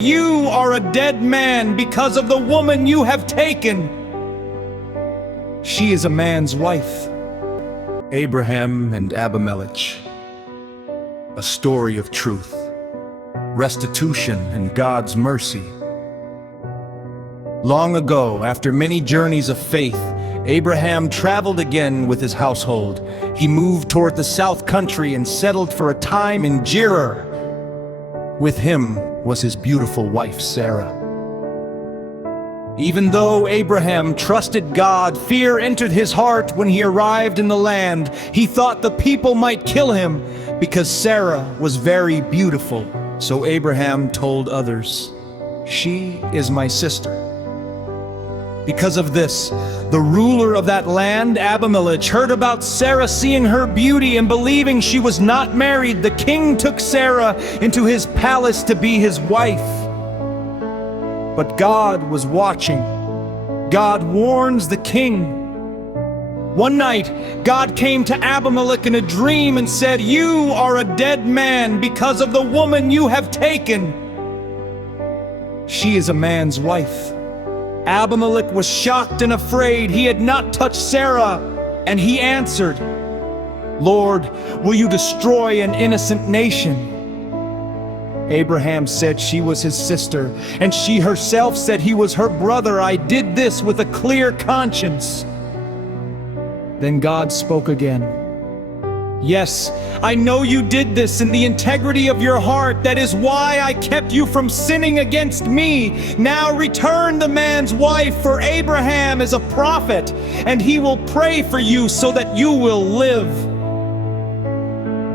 You are a dead man because of the woman you have taken. She is a man's wife. Abraham and Abimelech. A story of truth, restitution, and God's mercy. Long ago, after many journeys of faith, Abraham traveled again with his household. He moved toward the south country and settled for a time in Gerar. With him was his beautiful wife, Sarah. Even though Abraham trusted God, fear entered his heart when he arrived in the land. He thought the people might kill him because Sarah was very beautiful. So Abraham told others, "She is my sister." Because of this, the ruler of that land, Abimelech, heard about Sarah seeing her beauty and believing she was not married. The king took Sarah into his palace to be his wife. But God was watching. God warns the king. One night, God came to Abimelech in a dream and said, "You are a dead man because of the woman you have taken. She is a man's wife." Abimelech was shocked and afraid. He had not touched Sarah, and he answered, "Lord, will you destroy an innocent nation?" Abraham said she was his sister, and she herself said he was her brother. "I did this with a clear conscience." Then God spoke again. "Yes, I know you did this in the integrity of your heart. That is why I kept you from sinning against me. Now return the man's wife, for Abraham is a prophet, and he will pray for you so that you will live."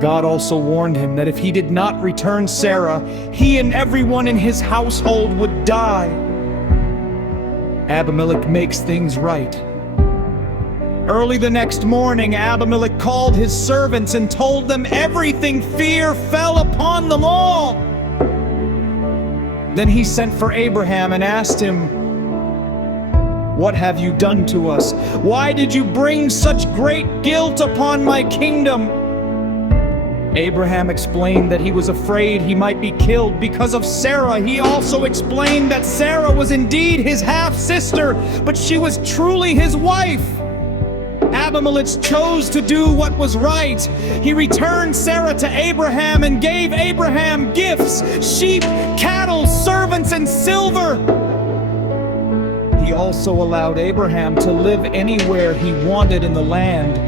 God also warned him that if he did not return Sarah, he and everyone in his household would die. Abimelech makes things right. Early the next morning, Abimelech called his servants and told them everything. Fear fell upon them all. Then he sent for Abraham and asked him, "What have you done to us? Why did you bring such great guilt upon my kingdom?" Abraham explained that he was afraid he might be killed because of Sarah. He also explained that Sarah was indeed his half-sister, but she was truly his wife. Abimelech chose to do what was right. He returned Sarah to Abraham and gave Abraham gifts, sheep, cattle, servants, and silver. He also allowed Abraham to live anywhere he wanted in the land.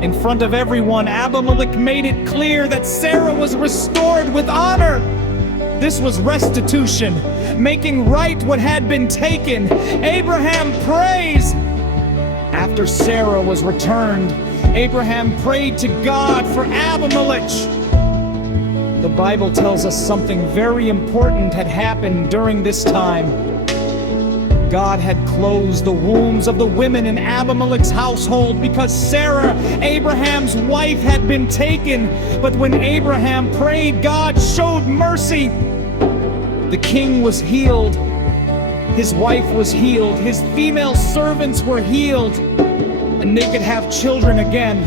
In front of everyone, Abimelech made it clear that Sarah was restored with honor. This was restitution, making right what had been taken. Abraham prays. After Sarah was returned, Abraham prayed to God for Abimelech. The Bible tells us something very important had happened during this time. God had closed the wombs of the women in Abimelech's household because Sarah, Abraham's wife, had been taken. But when Abraham prayed, God showed mercy. The king was healed. His wife was healed. His female servants were healed. And they could have children again.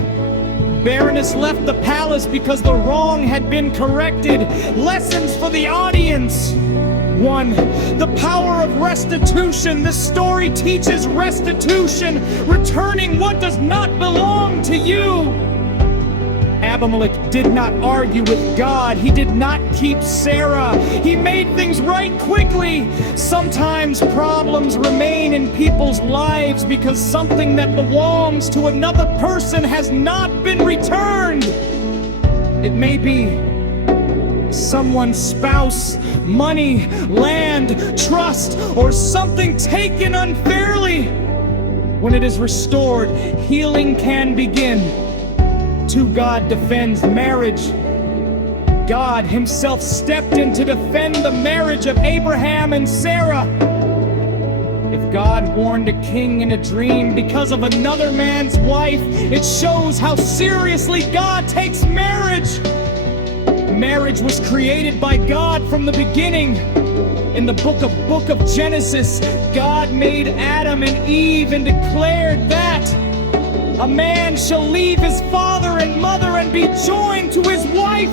Barrenness left the palace because the wrong had been corrected. Lessons for the audience. 1. The power of restitution. This story teaches restitution, returning what does not belong to you. Abimelech did not argue with God. He did not keep Sarah. He made things right quickly. Sometimes problems remain in people's lives because something that belongs to another person has not been returned. It may be someone's spouse, money, land, trust, or something taken unfairly. When it is restored, healing can begin. 2. God defends marriage. God himself stepped in to defend the marriage of Abraham and Sarah. If God warned a king in a dream because of another man's wife, it shows how seriously God takes marriage. Marriage was created by God from the beginning. In the book of Genesis, God made Adam and Eve and declared that a man shall leave his father and mother and be joined to his wife.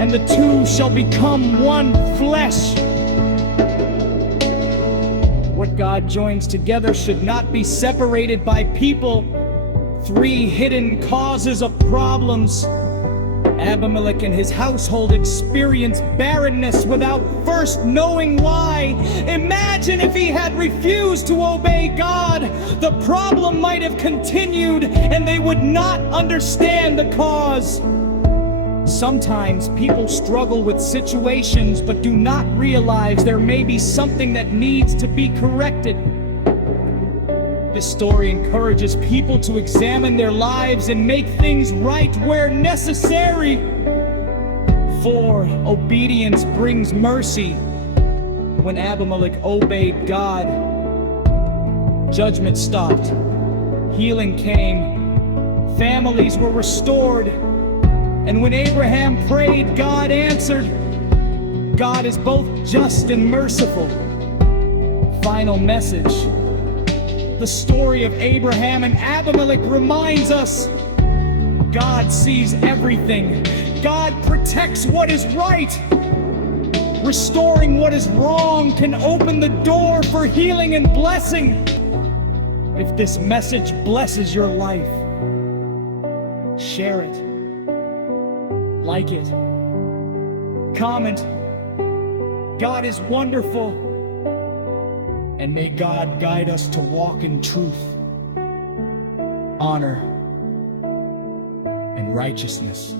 and the two shall become one flesh. What God joins together should not be separated by people. 3 hidden causes of problems. Abimelech and his household experienced barrenness without first knowing why. Imagine if he had refused to obey God. The problem might have continued and they would not understand the cause. Sometimes people struggle with situations but do not realize there may be something that needs to be corrected. This story encourages people to examine their lives and make things right where necessary. For obedience brings mercy. When Abimelech obeyed God, judgment stopped, healing came, families were restored. And when Abraham prayed, God answered. God is both just and merciful. Final message. The story of Abraham and Abimelech reminds us God sees everything. God protects what is right. Restoring what is wrong can open the door for healing and blessing. If this message blesses your life, share it. Like it. Comment. God is wonderful. And may God guide us to walk in truth, honor, and righteousness.